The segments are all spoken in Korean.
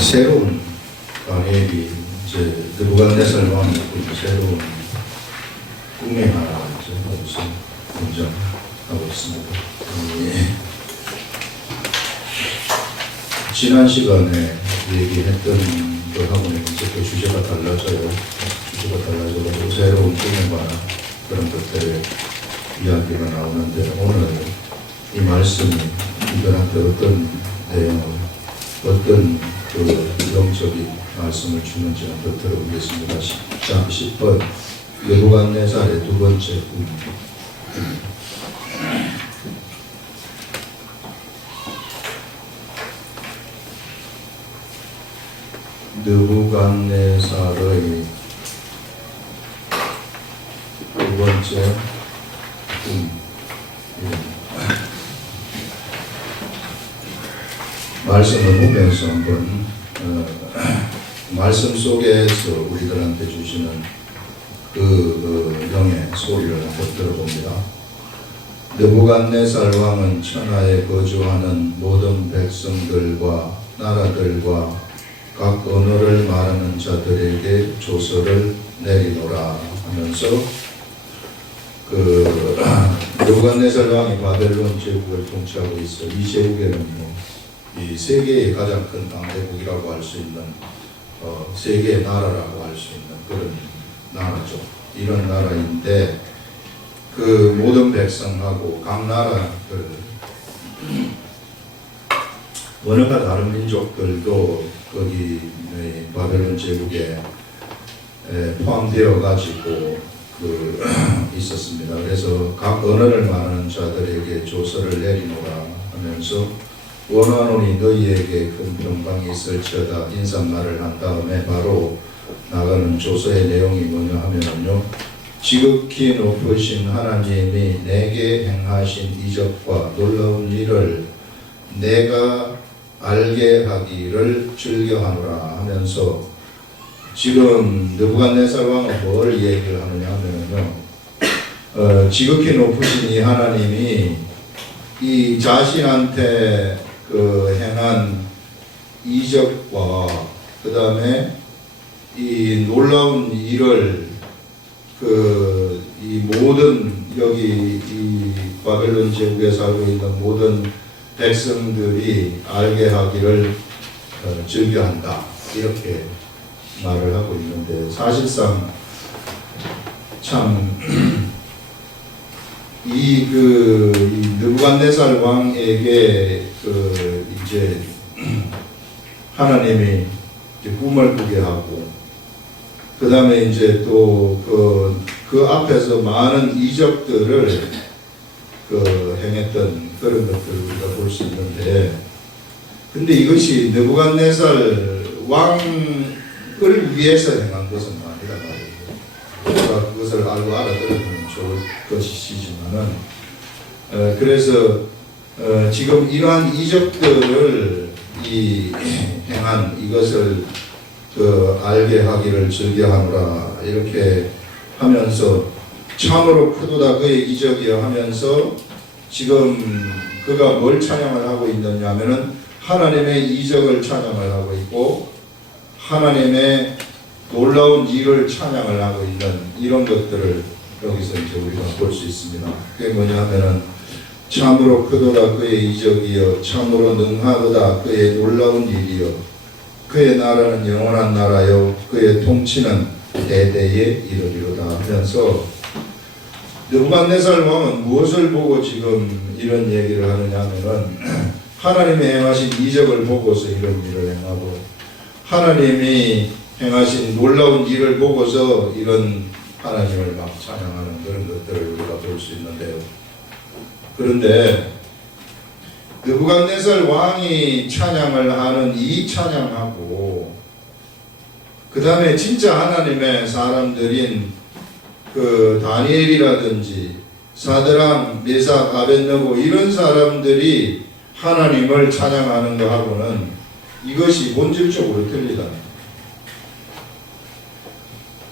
새로운 다니엘이 이제 느부갓네살 왕이 새로운 꿈의 나라죠. 여기서 등장하고 있습니다. 지난 시간에 얘기했던 거하고는 이제 그 주제가 달라져요. 주제가 달라져서 새로운 꿈에 관한 그런 것들의 이야기가 나오는데, 오늘 이 말씀이 이들한테 어떤 내용을, 어떤 그 영적인 말씀을 주는지 한번 들어보겠습니다. 10번 느부갓네살의 두 번째 꿈. 느부갓네살의 두 번째 꿈. 말씀을 보면서 한번 말씀 속에서 우리들한테 주시는 그 영의 소리를 한번 들어봅니다. 느부갓네살 왕은 천하에 거주하는 모든 백성들과 나라들과 각 언어를 말하는 자들에게 조서를 내리노라 하면서 느부갓네살 왕이 바벨론 제국을 통치하고 있어. 이 제국에는 이 세계의 가장 큰 강대국이라고 할 수 있는 세계의 나라라고 할 수 있는 그런 나라죠. 이런 나라인데 그 모든 백성하고 각 나라들, 언어가 다른 민족들도 거기 바벨론 제국에 포함되어 가지고 있었습니다. 그래서 각 언어를 말하는 자들에게 조서를 내리노라 하면서 원하노니 너희에게 큰 평강이 있을지어다 인사말을 한 다음에 바로 나가는 조서의 내용이 뭐냐 하면요, 지극히 높으신 하나님이 내게 행하신 이적과 놀라운 일을 내가 알게 하기를 즐겨하노라 하면서, 지금 느부갓네살 왕은 뭘 얘기를 하느냐 하면요, 지극히 높으신 이 하나님이 이 자신한테 행한 이적과 그 다음에 이 놀라운 일을 이 모든 여기 이 바벨론 제국에 살고 있는 모든 백성들이 알게 하기를 즐겨한다, 이렇게 말을 하고 있는데, 사실상 참 이 느부갓네살 왕에게 이제 하나님이 이제 꿈을 꾸게 하고, 그 다음에 이제 또 그 앞에서 많은 이적들을 행했던 그런 것들을 우리가 볼 수 있는데, 근데 이것이 느부갓네살 왕을 위해서 행한 것은 아니라 말이에요. 우리가 그것을 알고 알아들으면 좋을 것이지만은, 그래서 지금 이러한 이적들을 행한 이것을 알게 하기를 즐겨하노라 이렇게 하면서, 참으로 크도다 그의 이적이여 하면서, 지금 그가 뭘 찬양을 하고 있느냐 하면은 하나님의 이적을 찬양을 하고 있고, 하나님의 놀라운 일을 찬양을 하고 있는 이런 것들을 여기서 이제 우리가 볼 수 있습니다. 그게 뭐냐 하면은, 참으로 크도다 그의 이적이여, 참으로 능하도다 그의 놀라운 일이여, 그의 나라는 영원한 나라여, 그의 통치는 대대에 이르리로다 하면서, 느부갓네살 왕은 무엇을 보고 지금 이런 얘기를 하느냐 하면은, 하나님이 행하신 이적을 보고서 이런 일을 행하고, 하나님이 행하신 놀라운 일을 보고서 이런 하나님을 막 찬양하는 그런 것들을 우리가 볼 수 있는데요. 그런데 느부갓네살 왕이 찬양을 하는 이 찬양하고, 그 다음에 진짜 하나님의 사람들인 다니엘이라든지 사드락, 메삭, 아벳느고 이런 사람들이 하나님을 찬양하는 것하고는 이것이 본질적으로 틀리다.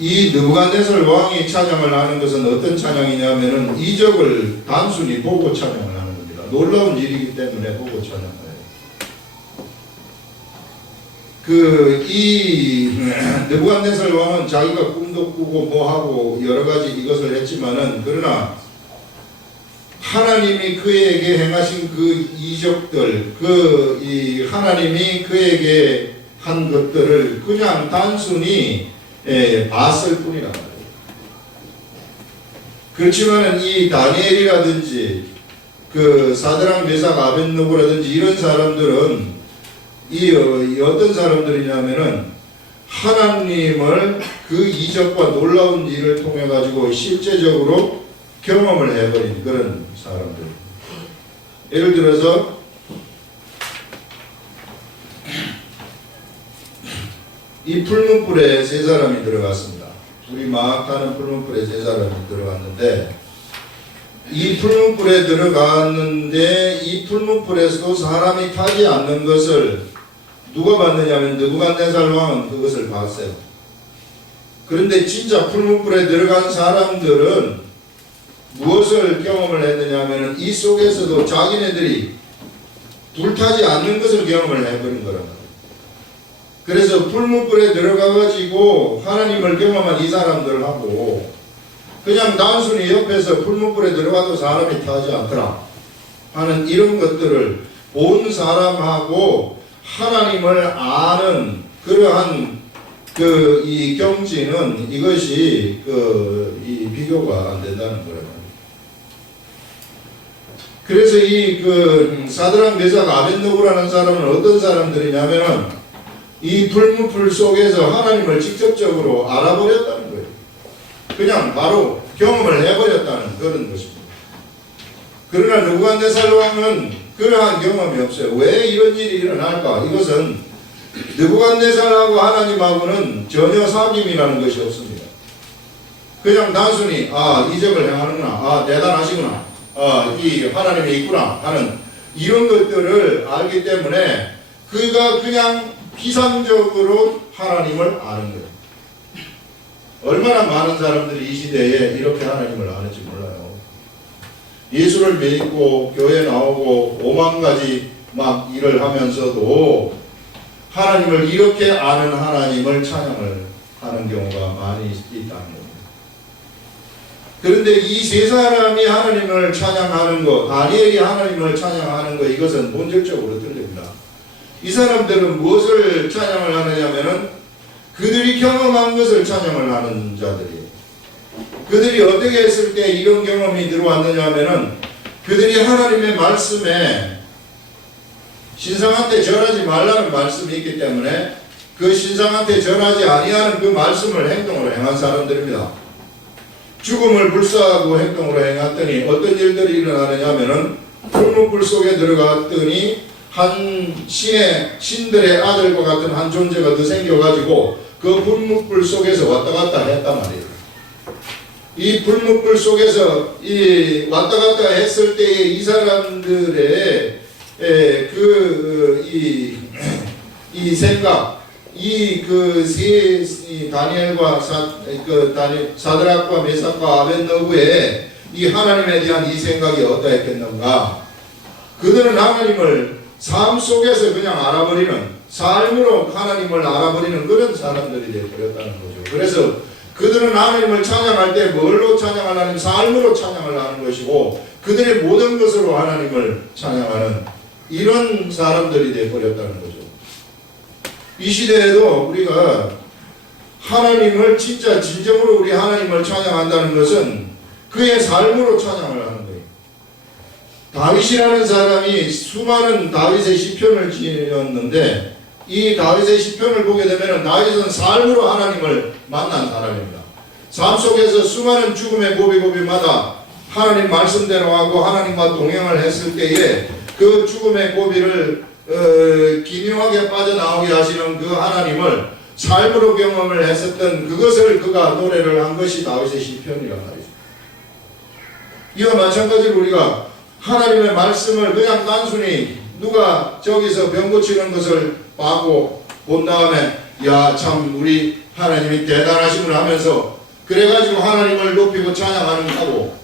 이 느부갓네살 왕이 찬양을 하는 것은 어떤 찬양이냐면은 이적을 단순히 보고 찬양을 하는 겁니다. 놀라운 일이기 때문에 보고 찬양해요. 이 느부갓네살 왕은 자기가 꿈도 꾸고 뭐하고 여러가지 이것을 했지만은, 그러나 하나님이 그에게 행하신 그 이적들, 이 하나님이 그에게 한 것들을 그냥 단순히 봤을 뿐이란 말이에요. 그렇지만은 이 다니엘이라든지 그 사드락 메삭 아벳느고라든지 이런 사람들은 어떤 사람들이냐면은 하나님을 그 이적과 놀라운 일을 통해 가지고 실제적으로 경험을 해버린 그런 사람들. 예를 들어서 이 풀무불에 세 사람이 들어갔습니다. 우리 막 타는 풀무불에 세 사람이 들어갔는데, 이 풀무불에 들어갔는데 이 풀무불에서도 사람이 타지 않는 것을 누가 봤느냐면 느부갓네살 왕은 그것을 봤어요. 그런데 진짜 풀무불에 들어간 사람들은 무엇을 경험을 했느냐면 이 속에서도 자기네들이 불타지 않는 것을 경험을 해버린 거란 말이에요. 그래서 풀무불에 들어가가지고 하나님을 경험한 이 사람들하고 그냥 단순히 옆에서 풀무불에 들어가도 사람이 타지 않더라 하는 이런 것들을 본 사람하고 하나님을 아는 그러한 이 경지는 이것이 이 비교가 안 된다는 거예요. 그래서 이 사드락 메삭 아벳느고라는 사람은 어떤 사람들이냐면은 이 풀무불 속에서 하나님을 직접적으로 알아버렸다는 거예요. 그냥 바로 경험을 해버렸다는 그런 것입니다. 그러나 느부갓네살 왕은 그러한 경험이 없어요. 왜 이런 일이 일어날까? 이것은 느부갓네살하고 하나님하고는 전혀 사귐이라는 것이 없습니다. 그냥 단순히 이적을 행하는구나, 대단하시구나, 이 하나님이 있구나 하는 이런 것들을 알기 때문에 그가 그냥 피상적으로 하나님을 아는 거예요. 얼마나 많은 사람들이 이 시대에 이렇게 하나님을 아는지 몰라요. 예수를 믿고 교회 나오고 5만 가지 막 일을 하면서도 하나님을 이렇게 아는 하나님을 찬양을 하는 경우가 많이 있다는 겁니다. 그런데 이 세 사람이 하나님을 찬양하는 것, 다니엘이 하나님을 찬양하는 것, 이것은 본질적으로 틀립니다. 이 사람들은 무엇을 찬양을 하느냐면은 그들이 경험한 것을 찬양을 하는 자들이에요. 그들이 어떻게 했을 때 이런 경험이 들어왔느냐 하면은 그들이 하나님의 말씀에 신상한테 절하지 말라는 말씀이 있기 때문에 그 신상한테 절하지 아니하는 그 말씀을 행동으로 행한 사람들입니다. 죽음을 불사하고 행동으로 행했더니 어떤 일들이 일어나느냐 하면은 풀무불 속에 들어갔더니 한 신들의 아들과 같은 한 존재가 더 생겨가지고 그 풀무불 속에서 왔다 갔다 했단 말이에요. 이 풀무불 속에서 왔다 갔다 했을 때에 이 사람들의 이 생각, 다니엘과 사드락과 메삭과 아벳느고의 이 하나님에 대한 이 생각이 어떠했겠는가? 그들은 하나님을 삶 속에서 그냥 알아버리는, 삶으로 하나님을 알아버리는 그런 사람들이 되어버렸다는 거죠. 그래서 그들은 하나님을 찬양할 때 뭘로 찬양하냐면 삶으로 찬양을 하는 것이고 그들의 모든 것으로 하나님을 찬양하는 이런 사람들이 되어버렸다는 거죠. 이 시대에도 우리가 하나님을 진짜 진정으로 우리 하나님을 찬양한다는 것은 그의 삶으로 찬양을 하는 거예요. 다윗이라는 사람이 수많은 다윗의 시편을 지었는데 이 다윗의 시편을 보게 되면 다윗은 삶으로 하나님을 만난 사람입니다. 삶 속에서 수많은 죽음의 고비고비마다 하나님 말씀대로 하고 하나님과 동행을 했을 때에 그 죽음의 고비를 기묘하게 빠져나오게 하시는 그 하나님을 삶으로 경험을 했었던 그것을 그가 노래를 한 것이 다윗의 시편이란 말이죠. 이와 마찬가지로 우리가 하나님의 말씀을 그냥 단순히 누가 저기서 병 고치는 것을 보고 본 다음에 야 참 우리 하나님이 대단하시구나 하면서 그래가지고 하나님을 높이고 찬양하는 하고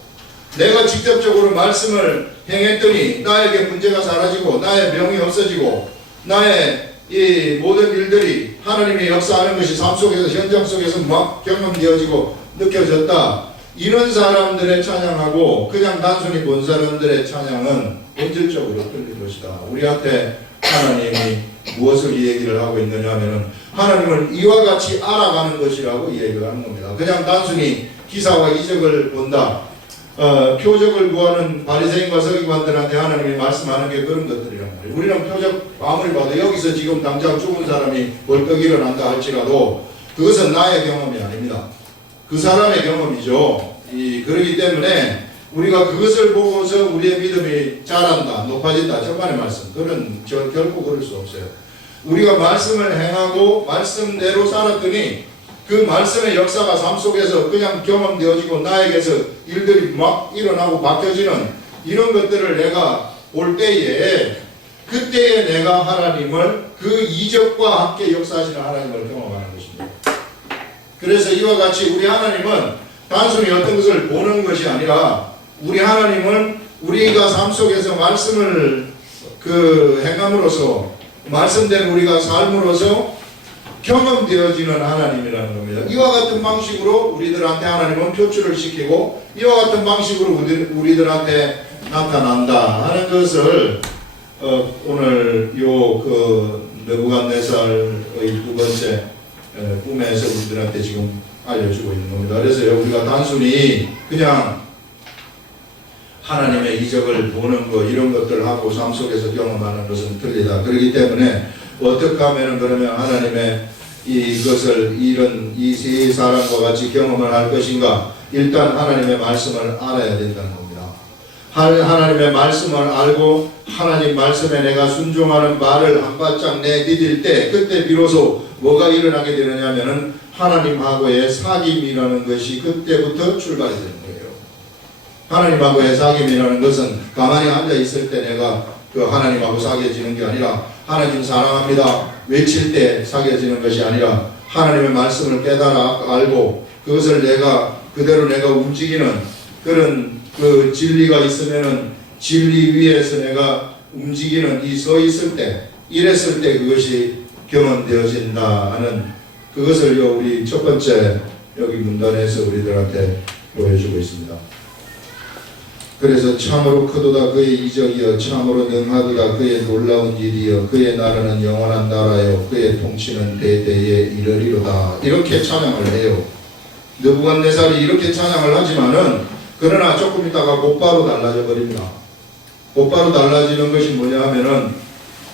내가 직접적으로 말씀을 행했더니 나에게 문제가 사라지고 나의 병이 없어지고 나의 이 모든 일들이 하나님의 역사하는 것이 삶 속에서 현장 속에서 막 경험되어지고 느껴졌다. 이런 사람들의 찬양하고 그냥 단순히 본 사람들의 찬양은 본질적으로 틀린 것이다. 우리한테 하나님이 무엇을 이 얘기를 하고 있느냐 하면은 하나님을 이와 같이 알아가는 것이라고 이 얘기를 하는 겁니다. 그냥 단순히 기사와 이적을 본다. 표적을 구하는 바리새인과 서기관들한테 하나님이 말씀하는 게 그런 것들이란 말이에요. 우리는 표적 아무리 봐도 여기서 지금 당장 죽은 사람이 벌떡 일어난다 할지라도 그것은 나의 경험이 아닙니다. 그 사람의 경험이죠. 그렇기 때문에 우리가 그것을 보고서 우리의 믿음이 자란다, 높아진다, 천만의 말씀. 결코 그럴 수 없어요. 우리가 말씀을 행하고 말씀대로 살았더니 그 말씀의 역사가 삶 속에서 그냥 경험되어지고 나에게서 일들이 막 일어나고 바뀌어지는 이런 것들을 내가 볼 때에 그때에 내가 하나님을 그 이적과 함께 역사하시는 하나님을 경험하는 것입니다. 그래서 이와 같이 우리 하나님은 단순히 어떤 것을 보는 것이 아니라 우리 하나님은 우리가 삶 속에서 말씀을 행함으로써 말씀대로 우리가 삶으로써 경험되어지는 하나님이라는 겁니다. 이와 같은 방식으로 우리들한테 하나님은 표출을 시키고 이와 같은 방식으로 우리들한테 나타난다 하는 것을 오늘 느부갓네살의 두 번째 꿈에서 우리들한테 지금 알려주고 있는 겁니다. 그래서 우리가 단순히 그냥 하나님의 이적을 보는 것 이런 것들 하고 삶 속에서 경험하는 것은 틀리다. 그렇기 때문에 어떻게 하면 그러면 하나님의 이것을 이 세 사람과 같이 경험을 할 것인가? 일단 하나님의 말씀을 알아야 된다는 겁니다. 하나님의 말씀을 알고 하나님 말씀에 내가 순종하는 말을 한 발짝 내디딜 때 그때 비로소 뭐가 일어나게 되느냐면은 하나님하고의 사귐이라는 것이 그때부터 출발이 되는 거예요. 하나님하고의 사귐이라는 것은 가만히 앉아 있을 때 내가 그 하나님하고 사귀어지는 게 아니라 하나님 사랑합니다 외칠 때 사귀어지는 것이 아니라 하나님의 말씀을 깨달아 알고 그것을 그대로 내가 움직이는 그런 그 진리가 있으면은 진리 위에서 내가 움직이는 서 있을 때 이랬을 때 그것이 경험되어진다 하는 그것을 우리 첫 번째 여기 문단에서 우리들한테 보여주고 있습니다. 그래서 참으로 크도다 그의 이적이여 참으로 능하도다 그의 놀라운 일이여 그의 나라는 영원한 나라여 그의 통치는 대대에 이르리로다. 이렇게 찬양을 해요. 느부갓네살이 이렇게 찬양을 하지만은 그러나 조금 있다가 곧바로 달라져 버립니다. 곧바로 달라지는 것이 뭐냐 하면은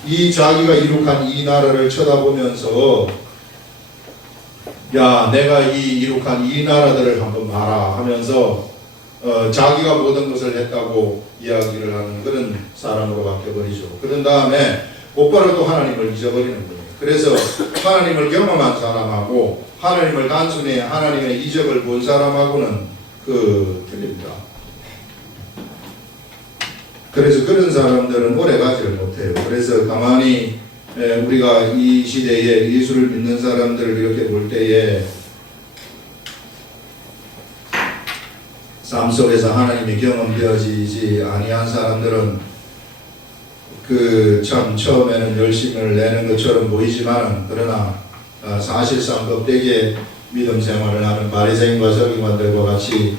이 자기가 이룩한 이 나라를 쳐다보면서 야 내가 이룩한 이 나라들을 한번 봐라 하면서 자기가 모든 것을 했다고 이야기를 하는 그런 사람으로 바뀌어버리죠. 그런 다음에 곧바로 또 하나님을 잊어버리는 거예요. 그래서 하나님을 경험한 사람하고 하나님을 단순히 하나님의 이적을 본 사람하고는 틀립니다. 그래서 그런 사람들은 오래 가지를 못해요. 그래서 가만히 우리가 이 시대에 예수를 믿는 사람들을 이렇게 볼 때에 삶 속에서 하나님이 경험되어지지 아니한 사람들은 참 처음에는 열심을 내는 것처럼 보이지만 그러나 사실상 껍데기에 믿음 생활을 하는 바리새인과 서기관들과 같이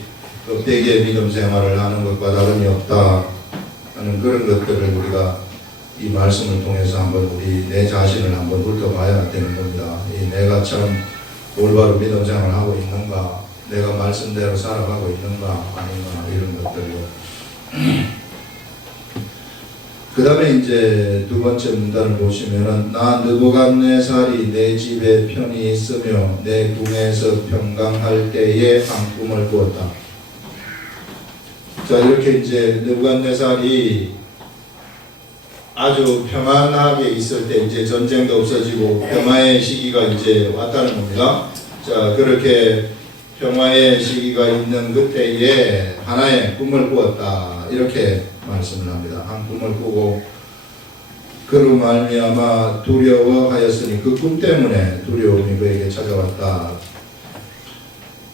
껍데기에 믿음 생활을 하는 것과 다름이 없다 하는 그런 것들을 우리가 이 말씀을 통해서 한번 내 자신을 한번 훑어봐야 되는 겁니다. 내가 참 올바로 믿음 생활을 하고 있는가, 내가 말씀대로 살아가고 있는가 아닌가 이런 것들요. 그 다음에 이제 두 번째 문단을 보시면은 나 느부갓네살이 내 집에 편히 있으며 내 궁에서 평강할 때에 한 꿈을 꾸었다. 자 이렇게 이제 느부갓네살이 아주 평안하게 있을 때 이제 전쟁도 없어지고 평화의 시기가 이제 왔다는 겁니다. 자 그렇게 평화의 시기가 있는 그때에 하나의 꿈을 꾸었다 이렇게 말씀을 합니다. 한 꿈을 꾸고 그로 말미암아 두려워하였으니 그 꿈 때문에 두려움이 그에게 찾아왔다.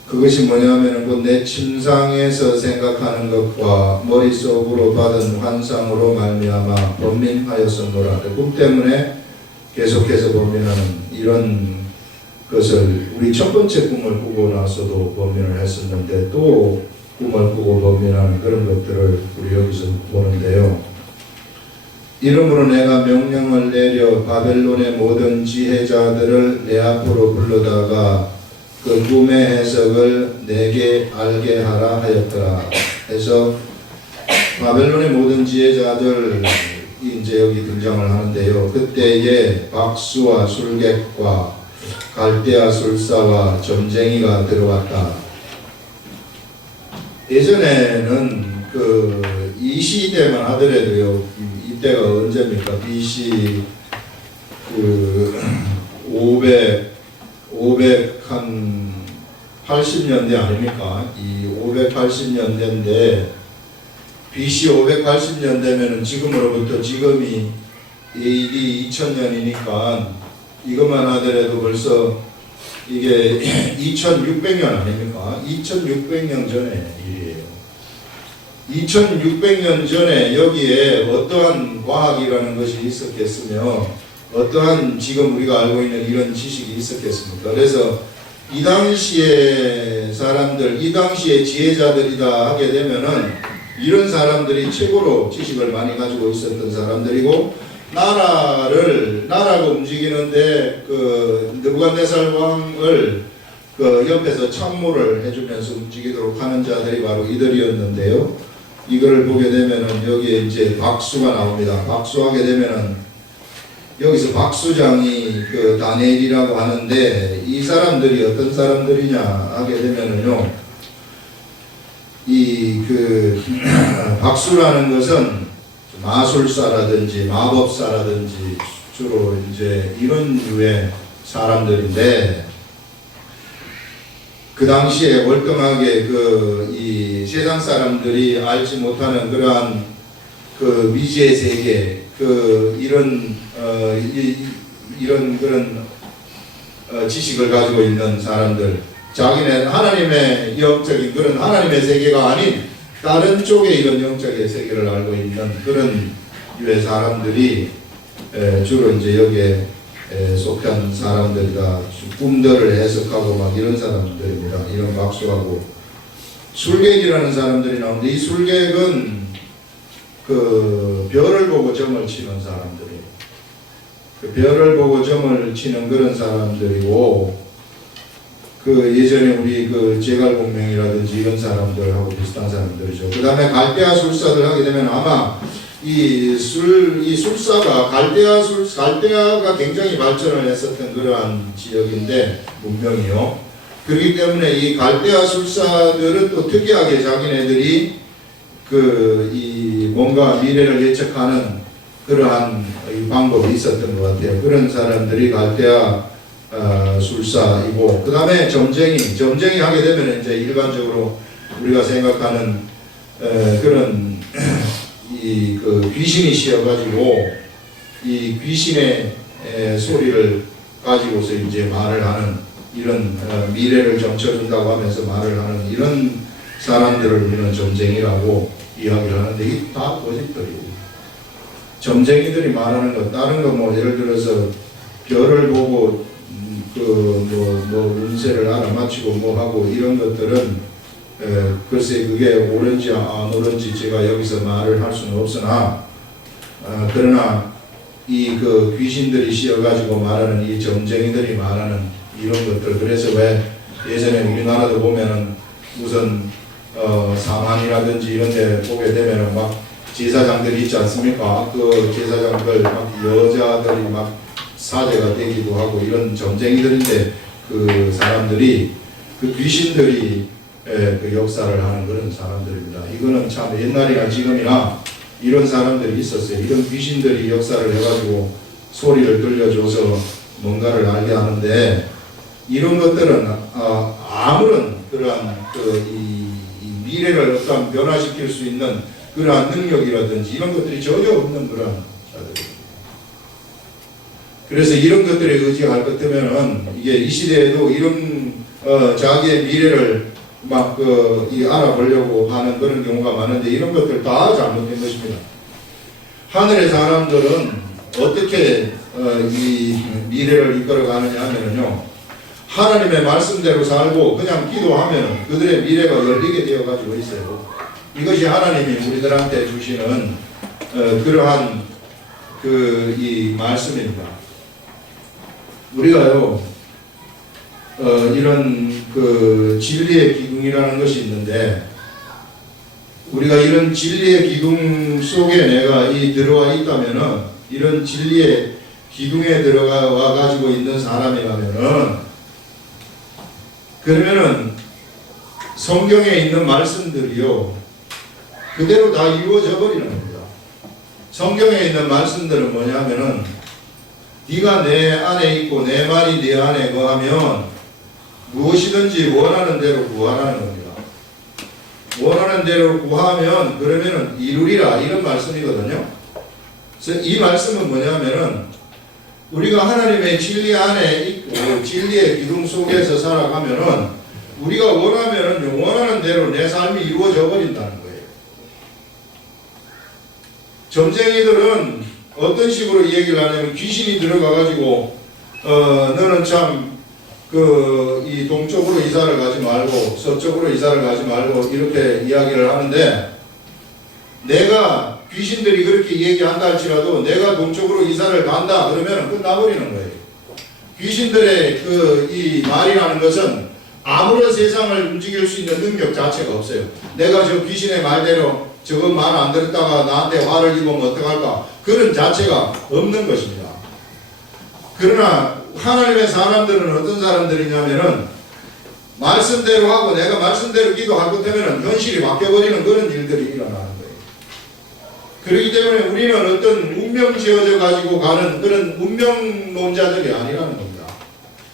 그것이 뭐냐면은 곧 내 침상에서 생각하는 것과 머릿속으로 받은 환상으로 말미암아 번민하였었노라. 꿈 때문에 계속해서 보면은 이런 것을 우리 첫 번째 꿈을 꾸고 나서도 범인을 했었는데 또 꿈을 꾸고 범인하는 그런 것들을 우리 여기서 보는데요. 이러므로 내가 명령을 내려 바벨론의 모든 지혜자들을 내 앞으로 불러다가 그 꿈의 해석을 내게 알게 하라 하였더라. 해서 바벨론의 모든 지혜자들이 이제 여기 등장을 하는데요. 그때에 박수와 술객과 갈대아 술사와 점쟁이가 들어왔다. 예전에는 이 시대만 하더라도요, 이때가 언제입니까? BC 580년대 아닙니까? 이 580년대인데 BC 580년대면은 지금으로부터 지금이 AD 2000년이니까 이것만 하더라도 벌써 이게 2600년 아닙니까? 2600년 전의 일이에요. 2600년 전에 여기에 어떠한 과학이라는 것이 있었겠으며 어떠한 지금 우리가 알고 있는 이런 지식이 있었겠습니까? 그래서 이 당시의 사람들, 이 당시의 지혜자들이다 하게 되면은 이런 사람들이 최고로 지식을 많이 가지고 있었던 사람들이고 나라가 움직이는데 느부갓네살 왕을 옆에서 참모를 해주면서 움직이도록 하는 자들이 바로 이들이었는데요. 이거를 보게 되면은 여기에 이제 박수가 나옵니다. 박수하게 되면은 여기서 박수장이 다니엘이라고 하는데 이 사람들이 어떤 사람들이냐 하게 되면은요. 박수라는 것은 마술사라든지 마법사라든지 주로 이제 이런 류의 사람들인데 그 당시에 월등하게 이 세상 사람들이 알지 못하는 그러한 미지의 세계 이런 그런 지식을 가지고 있는 사람들, 자기네 하나님의 영적인 그런 하나님의 세계가 아닌 다른 쪽에 이런 영적인 세계를 알고 있는 그런 유의 사람들이 주로 이제 여기에 속한 사람들이다. 꿈들을 해석하고 막 이런 사람들입니다. 이런 박수하고 술객이라는 사람들이 나오는데 이 술객은 별을 보고 점을 치는 사람들이에요. 별을 보고 점을 치는 그런 사람들이고 예전에 우리 제갈공명이라든지 이런 사람들하고 비슷한 사람들이죠. 그 다음에 갈대아 술사들 하게 되면 아마 이 술사가 갈대아가 굉장히 발전을 했었던 그러한 지역인데 문명이요. 그렇기 때문에 이 갈대아 술사들은 또 특이하게 자기네들이 이 뭔가 미래를 예측하는 그러한 방법이 있었던 것 같아요. 그런 사람들이 갈대아 술사이고 그 다음에 점쟁이 하게 되면 이제 일반적으로 우리가 생각하는 그런 귀신이 씌어가지고 이 귀신의 소리를 가지고서 이제 말을 하는 이런 미래를 점쳐준다고 하면서 말을 하는 이런 사람들을 우리는 점쟁이라고 이야기를 하는데 이게 다 거짓들이고 점쟁이들이 말하는 것 다른 거 뭐 예를 들어서 별을 보고 운세를 알아맞히고 뭐 하고 이런 것들은 글쎄 그게 옳은지 안 옳은지 제가 여기서 말을 할 수는 없으나 그러나 이 귀신들이 씌어가지고 말하는 이 점쟁이들이 말하는 이런 것들 그래서 왜 예전에 우리나라도 보면은 무슨 사만이라든지 이런 데 보게 되면은 막 제사장들이 있지 않습니까? 그 제사장들 막 여자들이 막 사제가 되기도 하고 이런 점쟁이들인데 그 사람들이 귀신들이 역사를 하는 그런 사람들입니다. 이거는 참 옛날이나 지금이나 이런 사람들이 있었어요. 이런 귀신들이 역사를 해가지고 소리를 들려줘서 뭔가를 알게 하는데 이런 것들은 아무런 그러한 이 미래를 어떤 변화시킬 수 있는 그러한 능력이라든지 이런 것들이 전혀 없는 그런 자들입니다. 그래서 이런 것들에 의지할 것 같으면은 이게 이 시대에도 이런 자기의 미래를 막 알아보려고 하는 그런 경우가 많은데 이런 것들 다 잘못된 것입니다. 하늘의 사람들은 어떻게 이 미래를 이끌어가느냐 하면요, 하나님의 말씀대로 살고 그냥 기도하면 그들의 미래가 열리게 되어 가지고 있어요. 이것이 하나님이 우리들한테 주시는 그러한 이 말씀입니다. 우리가요 이런 진리의 기둥이라는 것이 있는데, 우리가 이런 진리의 기둥 속에 내가 들어와 있다면은, 이런 진리의 기둥에 들어가 가지고 있는 사람이라면은, 그러면은 성경에 있는 말씀들이요 그대로 다 이루어져 버리는 겁니다. 성경에 있는 말씀들은 뭐냐면은, 네가 내 안에 있고 내 말이 네 안에 거하면 무엇이든지 원하는 대로 구하라는 겁니다. 원하는 대로 구하면 그러면은 이루리라, 이런 말씀이거든요. 그래서 이 말씀은 뭐냐면은, 우리가 하나님의 진리 안에 있고 진리의 기둥 속에서 살아가면은 우리가 원하면은 원하는 대로 내 삶이 이루어져 버린다는 거예요. 점쟁이들은 어떤 식으로 이 얘기를 하냐면, 귀신이 들어가 가지고 너는 참 이 동쪽으로 이사를 가지 말고 서쪽으로 이사를 가지 말고 이렇게 이야기를 하는데, 내가 귀신들이 그렇게 얘기한다 할지라도 내가 동쪽으로 이사를 간다 그러면 끝나버리는 거예요. 귀신들의 이 말이라는 것은 아무런 세상을 움직일 수 있는 능력 자체가 없어요. 내가 저 귀신의 말대로 저거 말 안 들었다가 나한테 화를 입으면 어떡할까, 그런 자체가 없는 것입니다. 그러나 하나님의 사람들은 어떤 사람들이냐면은, 말씀대로 하고 내가 말씀대로 기도할 것 때문에 현실이 바뀌어버리는 그런 일들이 일어나는 거예요. 그렇기 때문에 우리는 어떤 운명 지어져 가지고 가는 그런 운명론자들이 아니라는 겁니다.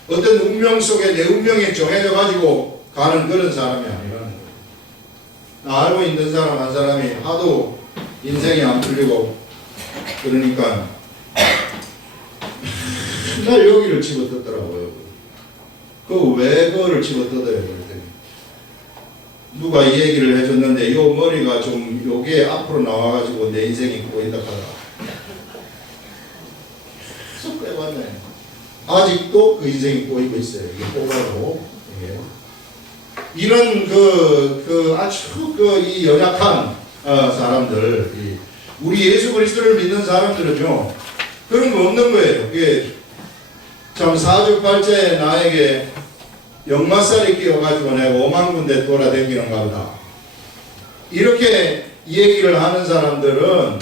어떤 운명 속에 내 운명이 정해져 가지고 가는 그런 사람이 아니라는 거예요. 나 알고 있는 사람 한 사람이 하도 인생이 안 풀리고 그러니까 맨날 여기를 집어뜯더라고요. 왜 그거를 집어뜯어요? 그랬더니 누가 이 얘기를 해줬는데, 요 머리가 좀 요게 앞으로 나와가지고 내 인생이 꼬인다 하더라. 계속 빼봤네. 아직도 그 인생이 꼬이고 있어요. 이게 꼬가고. 이런 아주 이 연약한 사람들, 우리 예수 그리스도를 믿는 사람들은요 그런 거 없는 거예요. 이게 참 사주팔자에 나에게 역마살이 끼어가지고 내가 5만 군데 돌아다니는가 보다, 이렇게 얘기를 하는 사람들은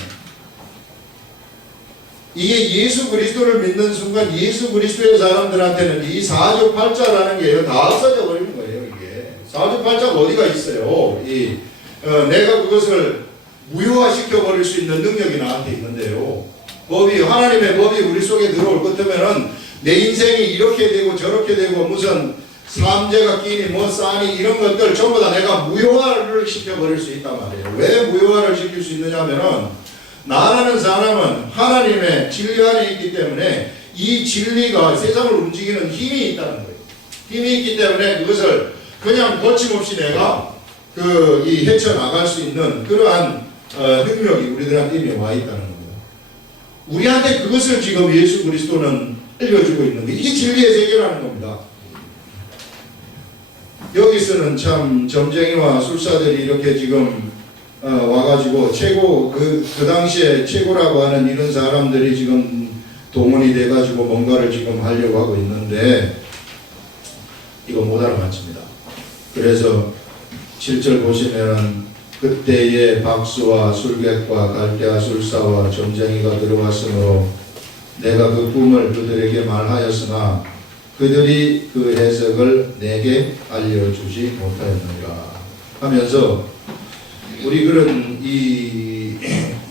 이게 예수 그리스도를 믿는 순간 예수 그리스도의 사람들한테는 이 사주팔자라는 게 다 없어져 버리는 거예요. 이게 사주팔자가 어디가 있어요. 내가 그것을 무효화시켜 버릴 수 있는 능력이 나한테 있는데요. 하나님의 법이 우리 속에 들어올 것 같으면은 내 인생이 이렇게 되고 저렇게 되고 무슨 삼재가 끼니 뭐 싸니 이런 것들 전부 다 내가 무효화를 시켜버릴 수 있단 말이에요. 왜 무효화를 시킬 수 있느냐 하면은, 나라는 사람은 하나님의 진리 안에 있기 때문에 이 진리가 세상을 움직이는 힘이 있다는 거예요. 힘이 있기 때문에 그것을 그냥 거침없이 내가 헤쳐나갈 수 있는 그러한 능력이 우리들한테 이미 와 있다는 겁니다. 우리한테 그것을 지금 예수 그리스도는 알려주고 있는 게, 이게 진리의 세계라는 겁니다. 여기서는 참 점쟁이와 술사들이 이렇게 지금 와가지고 최고 그 당시에 최고라고 하는 이런 사람들이 지금 동원이 돼가지고 뭔가를 지금 하려고 하고 있는데 이거 못 알아맞힙니다. 그래서 7절 보시면은, 그때의 박수와 술객과 갈대와 술사와 점쟁이가 들어왔으므로 내가 그 꿈을 그들에게 말하였으나 그들이 그 해석을 내게 알려주지 못하였느니라 하면서, 우리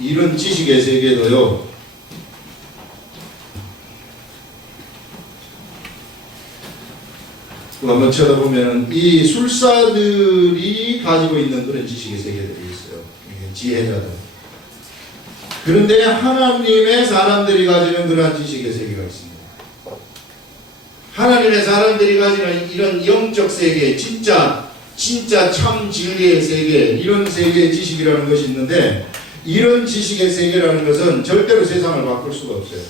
이런 지식의 세계도요 한번 쳐다보면 이 술사들이 가지고 있는 그런 지식의 세계들이 있어요. 지혜자들. 그런데 하나님의 사람들이 가지는 그러한 지식의 세계가 있습니다. 하나님의 사람들이 가지는 이런 영적 세계, 진짜 참 진리의 세계, 이런 세계의 지식이라는 것이 있는데, 이런 지식의 세계라는 것은 절대로 세상을 바꿀 수가 없어요.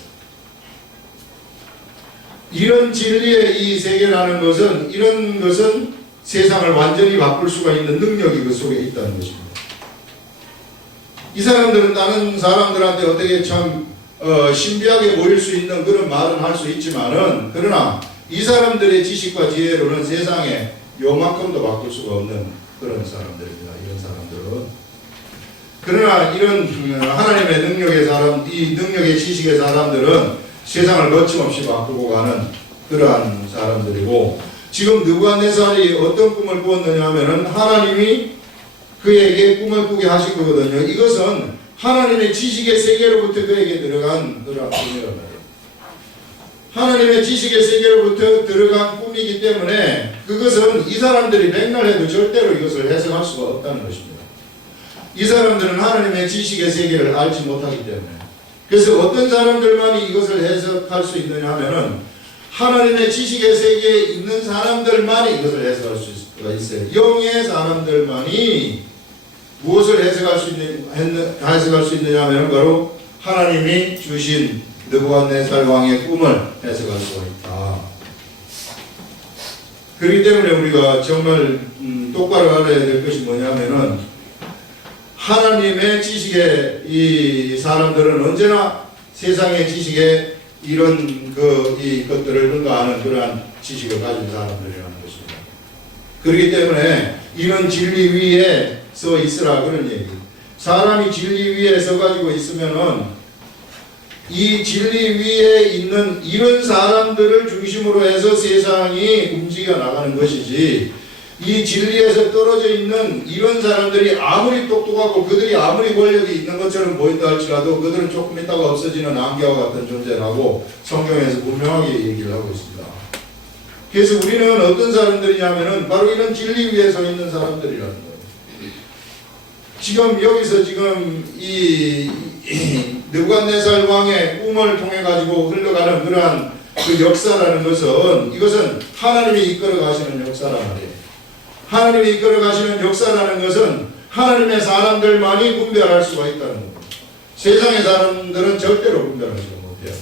이런 진리의 이 세계라는 것은, 이런 것은 세상을 완전히 바꿀 수가 있는 능력이 그 속에 있다는 것입니다. 이 사람들은 다른 사람들한테 어떻게 참 신비하게 보일 수 있는 그런 말은 할 수 있지만은, 그러나 이 사람들의 지식과 지혜로는 세상에 요만큼도 바꿀 수가 없는 그런 사람들입니다. 이런 사람들은. 그러나 이런 하나님의 능력의 사람, 이 능력의 지식의 사람들은 세상을 거침없이 바꾸고 가는 그러한 사람들이고, 지금 느부갓네살이 어떤 꿈을 꾸었느냐 하면은 하나님이 그에게 꿈을 꾸게 하신 거거든요. 이것은 하나님의 지식의 세계로부터 그에게 들어간 그러한 꿈이란 말이에요. 하나님의 지식의 세계로부터 들어간 꿈이기 때문에 그것은 이 사람들이 백날 해도 절대로 이것을 해석할 수가 없다는 것입니다. 이 사람들은 하나님의 지식의 세계를 알지 못하기 때문에. 그래서 어떤 사람들만이 이것을 해석할 수 있느냐 하면은 하나님의 지식의 세계에 있는 사람들만이 이것을 해석할 수가 있어요. 영의 사람들만이 무엇을 해석할 수 있느냐 하면 바로 하나님이 주신 느부갓네살 왕의 꿈을 해석할 수가 있다. 그렇기 때문에 우리가 정말 똑바로 알아야 될 것이 뭐냐면은 하나님의 지식의 이 사람들은 언제나 세상의 지식에 이런 이것들을 능가하는 그러한 지식을 가진 사람들이라는 것입니다. 그렇기 때문에 이런 진리 위에 서 있으라 그런 얘기. 사람이 진리 위에 서 가지고 있으면은 이 진리 위에 있는 이런 사람들을 중심으로 해서 세상이 움직여 나가는 것이지, 이 진리에서 떨어져 있는 이런 사람들이 아무리 똑똑하고 그들이 아무리 권력이 있는 것처럼 보인다 할지라도 그들은 조금 있다가 없어지는 안개와 같은 존재라고 성경에서 분명하게 얘기를 하고 있습니다. 그래서 우리는 어떤 사람들이냐면은 바로 이런 진리 위에 서 있는 사람들이라는 거예요. 지금 여기서 지금 이 느부갓네살 왕의 꿈을 통해 가지고 흘러가는 그러한 그 역사라는 것은, 이것은 하나님이 이끌어 가시는 역사란 말이에요. 하나님이 이끌어 가시는 역사라는 것은 하나님의 사람들만이 분별할 수가 있다는 겁니다. 세상의 사람들은 절대로 분별하지 못해요.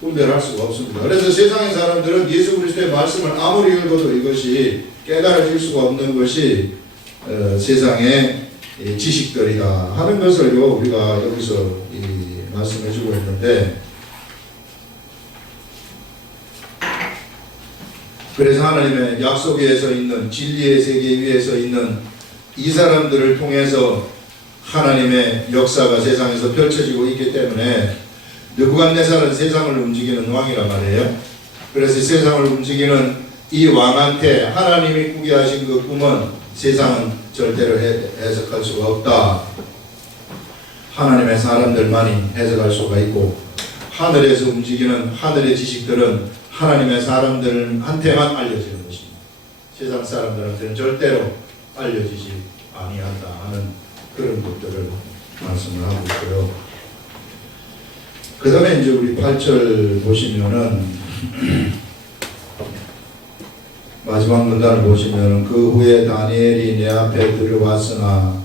분별할 수가 없습니다. 그래서 세상의 사람들은 예수 그리스도의 말씀을 아무리 읽어도 이것이 깨달아질 수가 없는 것이 세상의 지식들이다 하는 것을요 우리가 여기서 말씀해주고 있는데, 그래서 하나님의 약속 위에 서 있는 진리의 세계 위에 서 있는 이 사람들을 통해서 하나님의 역사가 세상에서 펼쳐지고 있기 때문에 느부갓네살은 세상을 움직이는 왕이란 말이에요. 그래서 세상을 움직이는 이 왕한테 하나님이 꾸게 하신 그 꿈은 세상은 절대로 해석할 수가 없다. 하나님의 사람들만이 해석할 수가 있고, 하늘에서 움직이는 하늘의 지식들은 하나님의 사람들한테만 알려지는 것입니다. 세상 사람들한테는 절대로 알려지지 아니한다 하는 그런 것들을 말씀을 하고 있고요. 그 다음에 이제 우리 8절 보시면은 마지막 문단을 보시면은 그 후에 다니엘이 내 앞에 들어왔으나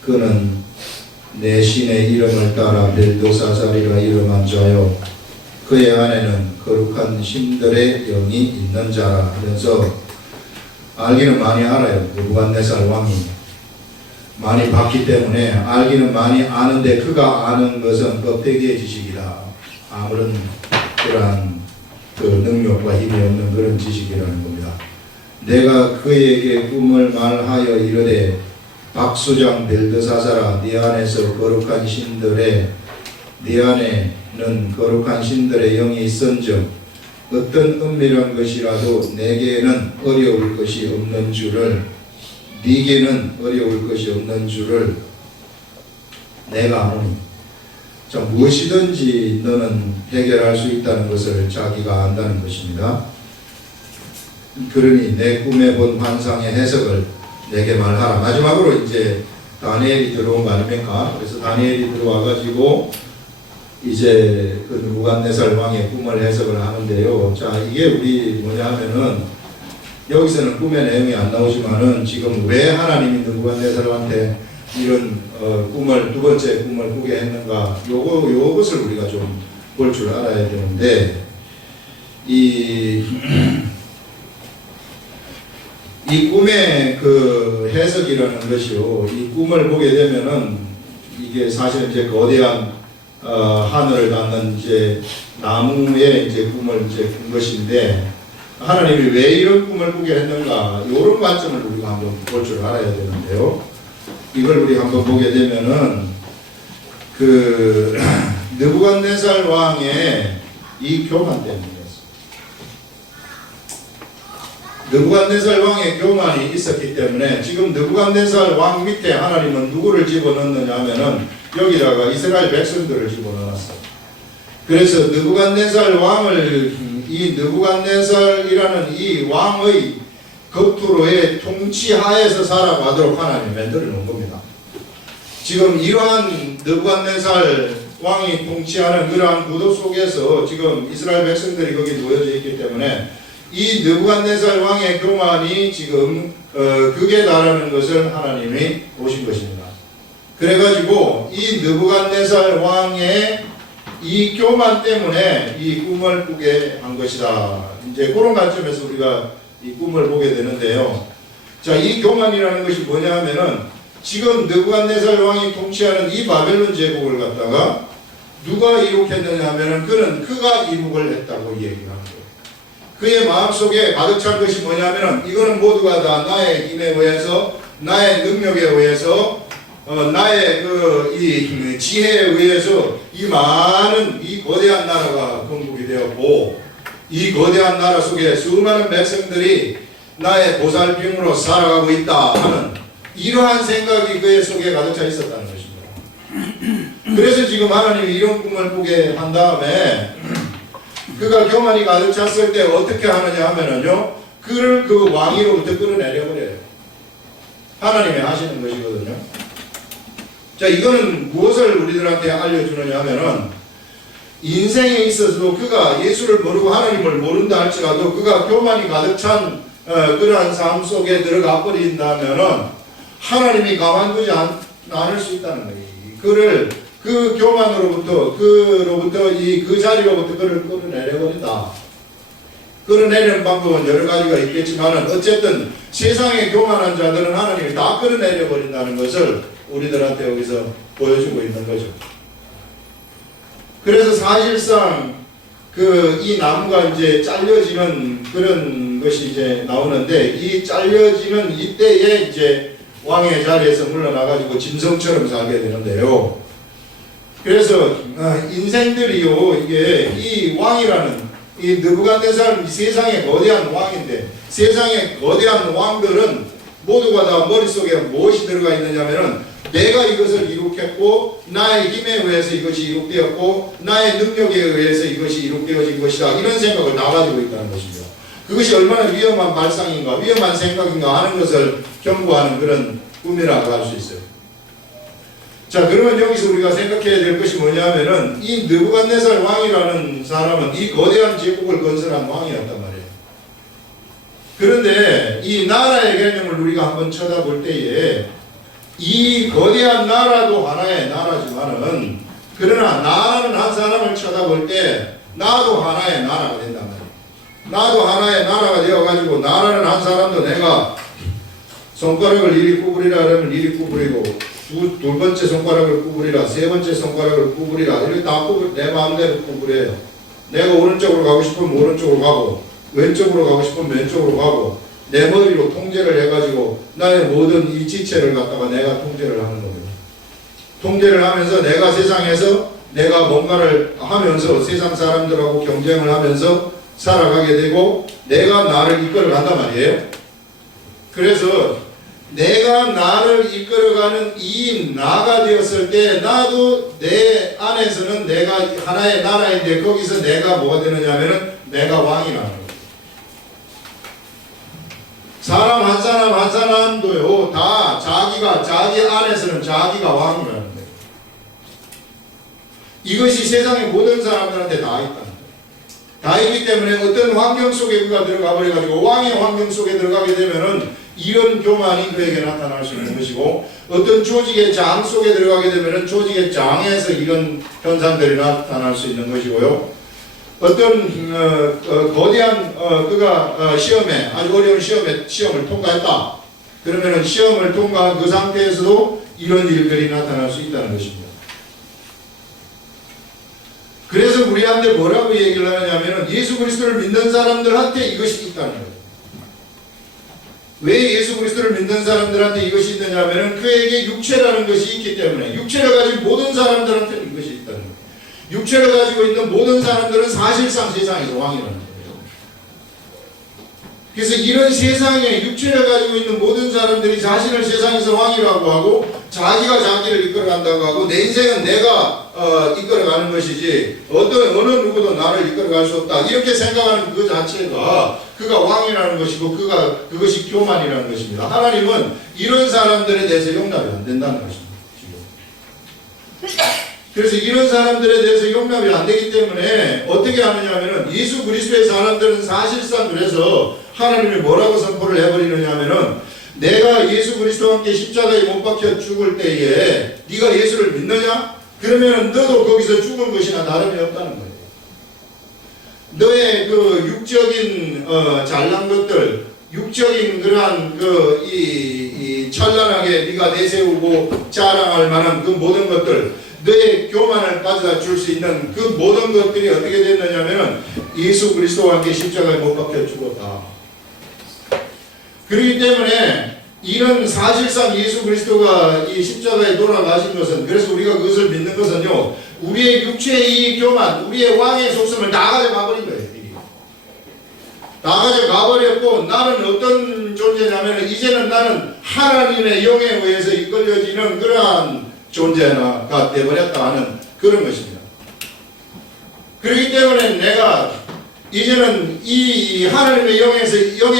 그는 내 신의 이름을 따라 벨드사살이라 이름한 자요 그의 안에는 거룩한 신들의 영이 있는 자라 하면서 알기는 많이 알아요. 느부갓네살 왕이 많이 봤기 때문에 알기는 많이 아는데 그가 아는 것은 껍데기의 지식이다. 아무런 그러한 그 능력과 힘이 없는 그런 지식이라는 겁니다. 내가 그에게 꿈을 말하여 이르되 박수장 벨드사살아 네 안에서 거룩한 신들의 네 안에는 거룩한 신들의 영이 있은즉 어떤 은밀한 것이라도 내게는 어려울 것이 없는 줄을 네게는 어려울 것이 없는 줄을 내가 아노니. 자, 무엇이든지 너는 해결할 수 있다는 것을 자기가 안다는 것입니다. 그러니 내 꿈에 본 환상의 해석을 내게 말하라. 마지막으로 이제 다니엘이 들어온 거 아닙니까? 그래서 다니엘이 들어와가지고 이제 그 느부갓네살 왕의 꿈을 해석을 하는데요. 자, 이게 우리 뭐냐 하면은 여기서는 꿈의 내용이 안 나오지만은 지금 왜 하나님이 느부갓네살한테 이런 꿈을 두 번째 꿈을 꾸게 했는가? 요것을 우리가 좀 볼 줄 알아야 되는데 이 꿈의 그 해석이라는 것이요. 이 꿈을 보게 되면은 이게 사실 이제 거대한 하늘을 닿는 이제 나무의 이제 꿈을 이제 꾼 것인데 하나님이 왜 이런 꿈을 꾸게 했는가? 이런 관점을 우리가 한번 볼 줄 알아야 되는데요. 이걸 우리 한번 보게 되면은 그 느부갓네살 왕의 이 교만 때문이었어요. 느부갓네살 왕의 교만이 있었기 때문에 지금 느부갓네살 왕 밑에 하나님은 누구를 집어넣느냐 하면은 여기다가 이스라엘 백성들을 집어넣었어요. 그래서 느부갓네살 왕을 이 느부갓네살이라는 이 왕의 겉으로의 통치하에서 살아가도록 하나님이 만들어 놓은 겁니다. 지금 이러한 느부갓네살 왕이 통치하는 그러한 구도 속에서 지금 이스라엘 백성들이 거기 놓여져 있기 때문에 이 느부갓네살 왕의 교만이 지금 극에 달하는 것을 하나님이 보신 것입니다. 그래가지고 이 느부갓네살 왕의 이 교만 때문에 이 꿈을 꾸게 한 것이다. 이제 그런 관점에서 우리가 이 꿈을 보게 되는데요. 자, 이 교만이라는 것이 뭐냐 하면은 지금 느부갓네살 왕이 통치하는 이 바벨론 제국을 갖다가 누가 이룩했느냐 하면은 그가 이룩을 했다고 얘기합니다. 그의 마음속에 가득 찬 것이 뭐냐면은 이거는 모두가 다 나의 힘에 의해서 나의 능력에 의해서 나의 이 지혜에 의해서 이 많은 이 거대한 나라가 건국이 되었고 이 거대한 나라 속에 수많은 백성들이 나의 보살핌으로 살아가고 있다 하는 이러한 생각이 그의 속에 가득 차 있었다는 것입니다. 그래서 지금 하나님이 이런 꿈을 꾸게 한 다음에 그가 교만이 가득 찼을 때 어떻게 하느냐 하면은요, 그를 그 왕위로부터 끌어내려 버려요. 하나님이 하시는 것이거든요. 자, 이거는 무엇을 우리들한테 알려주느냐 하면은 인생에 있어서도 그가 예수를 모르고 하나님을 모른다 할지라도 그가 교만이 가득 찬 그러한 삶 속에 들어가 버린다면은 하나님이 가만두지 않을 수 있다는 거예요. 그를 그 교만으로부터 그 자리로부터 그를 끌어내려버린다. 끌어내리는 방법은 여러 가지가 있겠지만 어쨌든 세상에 교만한 자들은 하나님이 다 끌어내려버린다는 것을 우리들한테 여기서 보여주고 있는 거죠. 그래서 사실상 이 나무가 이제 잘려지는 그런 것이 이제 나오는데 이 잘려지는 이때에 이제 왕의 자리에서 물러나가지고 짐승처럼 살게 되는데요. 그래서 인생들이요, 이게 이 왕이라는 이 느부갓네살 세상의 거대한 왕인데 세상의 거대한 왕들은 모두가 다 머릿속에 무엇이 들어가 있느냐면은 내가 이것을 이룩했고 나의 힘에 의해서 이것이 이룩되었고 나의 능력에 의해서 이것이 이룩되어진 것이다. 이런 생각을 다 가지고 있다는 것입니다. 그것이 얼마나 위험한 발상인가 위험한 생각인가 하는 것을 경고하는 그런 꿈이라고 할 수 있어요. 자, 그러면 여기서 우리가 생각해야 될 것이 뭐냐면은 이 느부갓네살 왕이라는 사람은 이 거대한 제국을 건설한 왕이었단 말이에요. 그런데 이 나라의 개념을 우리가 한번 쳐다볼 때에 이 거대한 나라도 하나의 나라지만은 그러나 나라는 한 사람을 쳐다볼 때 나도 하나의 나라가 된단 말이에요. 나도 하나의 나라가 되어가지고 나라는 한 사람도 내가 손가락을 이리 구부리라 그러면 이리 구부리고 두 번째 손가락을 구부리라 세 번째 손가락을 구부리라 이렇게 다 내 마음대로 구부려요. 내가 오른쪽으로 가고 싶으면 오른쪽으로 가고 왼쪽으로 가고 싶으면 왼쪽으로 가고 내 머리로 통제를 해가지고 나의 모든 이 지체를 갖다가 내가 통제를 하는 거예요. 통제를 하면서 내가 세상에서 내가 뭔가를 하면서 세상 사람들하고 경쟁을 하면서 살아가게 되고 내가 나를 이끌어 간단 말이에요. 그래서 내가 나를 이끌어가는 이 나가 되었을 때 나도 내 안에서는 내가 하나의 나라인데 거기서 내가 뭐가 되느냐 하면은 내가 왕이라는 거예요. 사람 한 사람 한 사람도요 다 자기 안에서는 자기가 왕이라는 거예요. 이것이 세상의 모든 사람들한테 다 있다는 거예요. 다 있기 때문에 어떤 환경 속에 그가 들어가 버려가지고 왕의 환경 속에 들어가게 되면은 이런 교만이 그에게 나타날 수 있는 것이고, 어떤 조직의 장 속에 들어가게 되면 조직의 장에서 이런 현상들이 나타날 수 있는 것이고요. 어떤 거대한 그가 시험에, 아주 어려운 시험을 통과했다. 그러면 시험을 통과한 그 상태에서도 이런 일들이 나타날 수 있다는 것입니다. 그래서 우리한테 뭐라고 얘기를 하냐면 예수 그리스도를 믿는 사람들한테 이것이 있다는 거예요. 왜 예수 그리스도를 믿는 사람들한테 이것이 있느냐면 그에게 육체라는 것이 있기 때문에, 육체를 가진 모든 사람들한테는 이것이 있다는 거예요. 육체를 가지고 있는 모든 사람들은 사실상 세상에서 왕이라는 거예요. 그래서 이런 세상에 육체를 가지고 있는 모든 사람들이 자신을 세상에서 왕이라고 하고 자기가 자기를 이끌어간다고 하고 내 인생은 내가 이끌어가는 것이지 어느 누구도 나를 이끌어갈 수 없다, 이렇게 생각하는 그 자체가 그가 왕이라는 것이고 그것이 교만이라는 것입니다. 하나님은 이런 사람들에 대해서 용납이 안 된다는 것입니다. 그래서 이런 사람들에 대해서 용납이 안 되기 때문에 어떻게 하느냐 하면은 예수 그리스도의 사람들은 사실상 그래서 하나님이 뭐라고 선포를 해버리느냐 하면은 내가 예수 그리스도와 함께 십자가에 못 박혀 죽을 때에 네가 예수를 믿느냐? 그러면 너도 거기서 죽은 것이나 다름이 없다는 거예요. 너의 그 육적인 잘난 것들, 육적인 그러한 이 찬란하게 네가 내세우고 자랑할 만한 그 모든 것들, 너의 교만을 가져다 줄 수 있는 그 모든 것들이 어떻게 됐느냐면 예수 그리스도와 함께 십자가에 못 박혀 죽었다. 그렇기 때문에 이런 사실상 예수 그리스도가 이 십자가에 돌아가신 것은, 그래서 우리가 그것을 믿는 것은요, 우리의 육체의 이 교만, 우리의 왕의 속성을 다 가져가 버린 거예요. 다 가져가 버렸고 나는 어떤 존재냐면 이제는 나는 하나님의 영에 의해서 이끌려지는 그러한 존재가 되어버렸다 하는 그런 것입니다. 그렇기 때문에 내가 이제는 이 하나님의 영에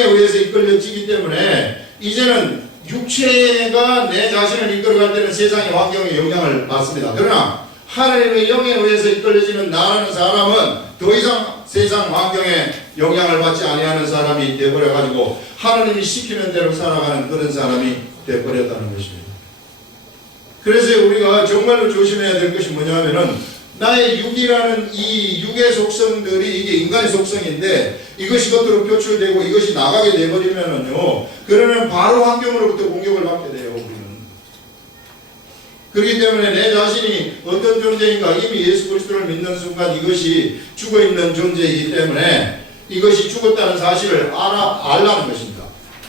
의해서 이끌려지기 때문에 이제는 육체가 내 자신을 이끌어갈 때는 세상의 환경에 영향을 받습니다. 그러나 하나님의 영에 의해서 이끌려지는 나라는 사람은 더 이상 세상 환경에 영향을 받지 아니하는 사람이 되어버려가지고 하나님이 시키는 대로 살아가는 그런 사람이 되어버렸다는 것입니다. 그래서 우리가 정말로 조심해야 될 것이 뭐냐면은 나의 육이라는 이 육의 속성들이 이게 인간의 속성인데 이것이 겉으로 표출되고 이것이 나가게 되어버리면은요, 그러면 바로 환경으로부터 공격을 받게 돼요, 우리는. 그렇기 때문에 내 자신이 어떤 존재인가, 이미 예수 그리스도를 믿는 순간 이것이 죽어있는 존재이기 때문에 이것이 죽었다는 사실을 알라는 것입니다.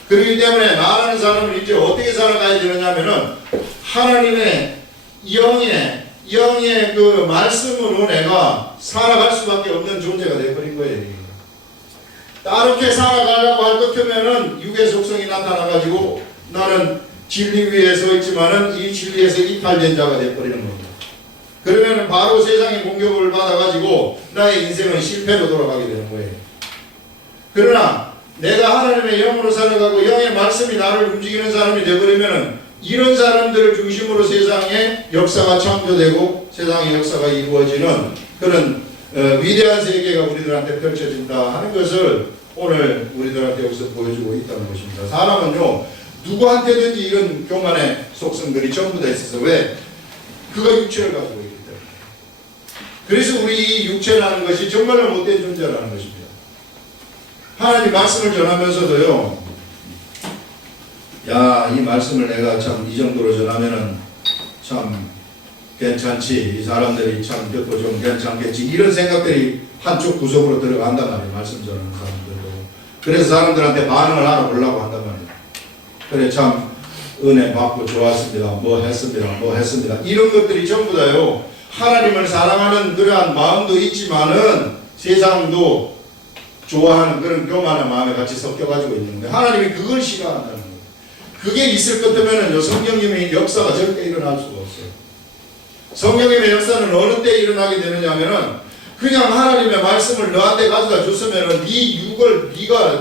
그렇기 때문에 나라는 사람은 이제 어떻게 살아가야 되느냐면은 하나님의 영의 그 말씀으로 내가 살아갈 수밖에 없는 존재가 되어버린 거예요. 다르게 살아가려고 할 것 같으면은 육의 속성이 나타나가지고 나는 진리 위에 서 있지만은 이 진리에서 이탈된 자가 되어버리는 겁니다. 그러면은 바로 세상의 공격을 받아가지고 나의 인생은 실패로 돌아가게 되는 거예요. 그러나 내가 하나님의 영으로 살아가고 영의 말씀이 나를 움직이는 사람이 되어버리면은 이런 사람들을 중심으로 세상의 역사가 창조되고 세상의 역사가 이루어지는 그런 위대한 세계가 우리들한테 펼쳐진다 하는 것을 오늘 우리들한테 여기서 보여주고 있다는 것입니다. 사람은요, 누구한테든지 이런 교만의 속성들이 전부 다 있어서, 왜? 그가 육체를 가지고 있기 때문에. 그래서 우리 이 육체라는 것이 정말로 못된 존재라는 것입니다. 하나님 말씀을 전하면서도요, 야, 이 말씀을 내가 참 이 정도로 전하면은 참 괜찮지, 이 사람들이 참 듣고 좀 괜찮겠지, 이런 생각들이 한쪽 구석으로 들어간단 말이에요. 말씀 전하는 사람들도. 그래서 사람들한테 반응을 알아보려고 한단 말이에요. 그래, 참 은혜 받고 좋았습니다, 뭐 했습니다, 이런 것들이 전부 다요, 하나님을 사랑하는 그러한 마음도 있지만은 세상도 좋아하는 그런 교만한 마음에 같이 섞여가지고 있는 거예요. 하나님이 그걸 싫어한다는 거예요. 그게 있을 것 같으면 성령님의 역사가 절대 일어날 수가 없어요. 성령님의 역사는 어느 때 일어나게 되느냐면은 그냥 하나님의 말씀을 너한테 가져다 줬으면은 네 육을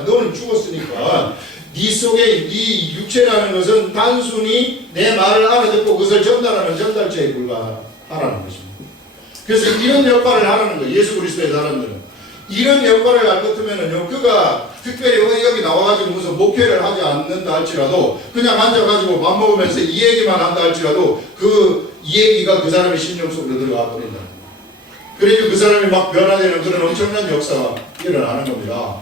너는 죽었으니까 네 속에 네 육체라는 것은 단순히 내 말을 알아듣고 그것을 전달하는 전달자에 불과하라는 것입니다. 그래서 이런 역할을 하라는 거예요. 예수 그리스도의 사람들은 이런 역할을 할 것 같으면은요, 그가 특별히 여기 나와가지고 무슨 목회를 하지 않는다 할지라도 그냥 앉아가지고 밥 먹으면서 이 얘기만 한다 할지라도 이 얘기가 그 사람의 심령 속으로 들어가 버린다. 그러니까 그 사람이 막 변화되는 그런 엄청난 역사가 일어나는 겁니다.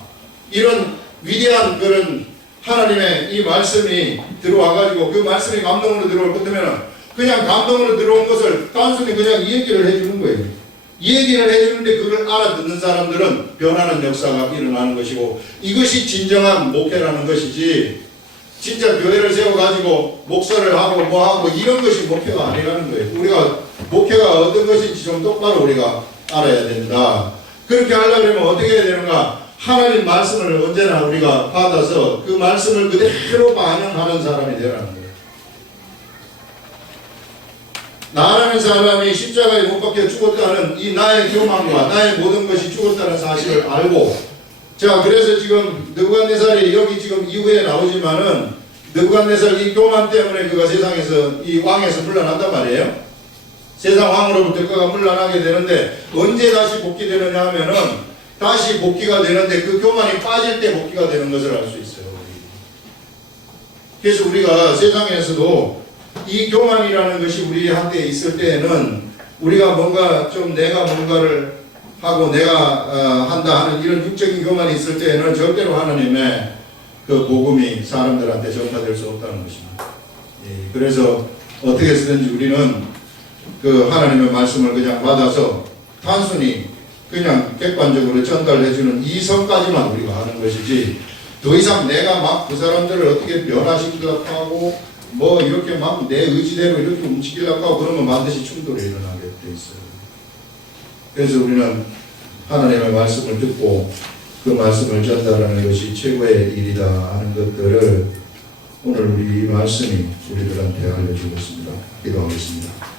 이런 위대한 그런 하나님의 이 말씀이 들어와가지고 그 말씀이 감동으로 들어올 것 같으면 그냥 감동으로 들어온 것을 단순히 그냥 이 얘기를 해주는 거예요. 이 얘기를 해주는데 그걸 알아듣는 사람들은 변하는 역사가 일어나는 것이고 이것이 진정한 목회라는 것이지 진짜 교회를 세워가지고 목사를 하고 뭐 하고 이런 것이 목회가 아니라는 거예요. 우리가 목회가 어떤 것인지 좀 똑바로 우리가 알아야 된다. 그렇게 하려면 어떻게 해야 되는가? 하나님 말씀을 언제나 우리가 받아서 그 말씀을 그대로 반영하는 사람이 되라는 거예요. 나라는 사람이 십자가에 못 박혀 죽었다는 이 나의 교만과 나의 모든 것이 죽었다는 사실을 알고 자 그래서 지금 느부갓네살이 여기 지금 이후에 나오지만은 느부갓네살 이 교만 때문에 그가 세상에서 이 왕에서 물러난단 말이에요. 세상 왕으로부터 그가 물러나게 되는데 언제 다시 복귀되느냐 하면은 다시 복귀가 되는데 그 교만이 빠질 때 복귀가 되는 것을 알 수 있어요. 그래서 우리가 세상에서도 이 교만이라는 것이 우리한테 있을 때에는 우리가 뭔가 좀 내가 뭔가를 하고 내가 한다 하는 이런 육적인 교만이 있을 때에는 절대로 하나님의 그 복음이 사람들한테 전파될 수 없다는 것입니다. 예, 그래서 어떻게 해서든지 우리는 그 하나님의 말씀을 그냥 받아서 단순히 그냥 객관적으로 전달해주는 이 선까지만 우리가 하는 것이지 더 이상 내가 막 그 사람들을 어떻게 변화시키려고 하고 뭐 이렇게 막 내 의지대로 이렇게 움직이려고 하고 그러면 반드시 충돌이 일어나게 돼 있어요. 그래서 우리는 하나님의 말씀을 듣고 그 말씀을 전달하는 것이 최고의 일이다 하는 것들을 오늘 우리 이 말씀이 우리들한테 알려주고 있습니다. 기도하겠습니다.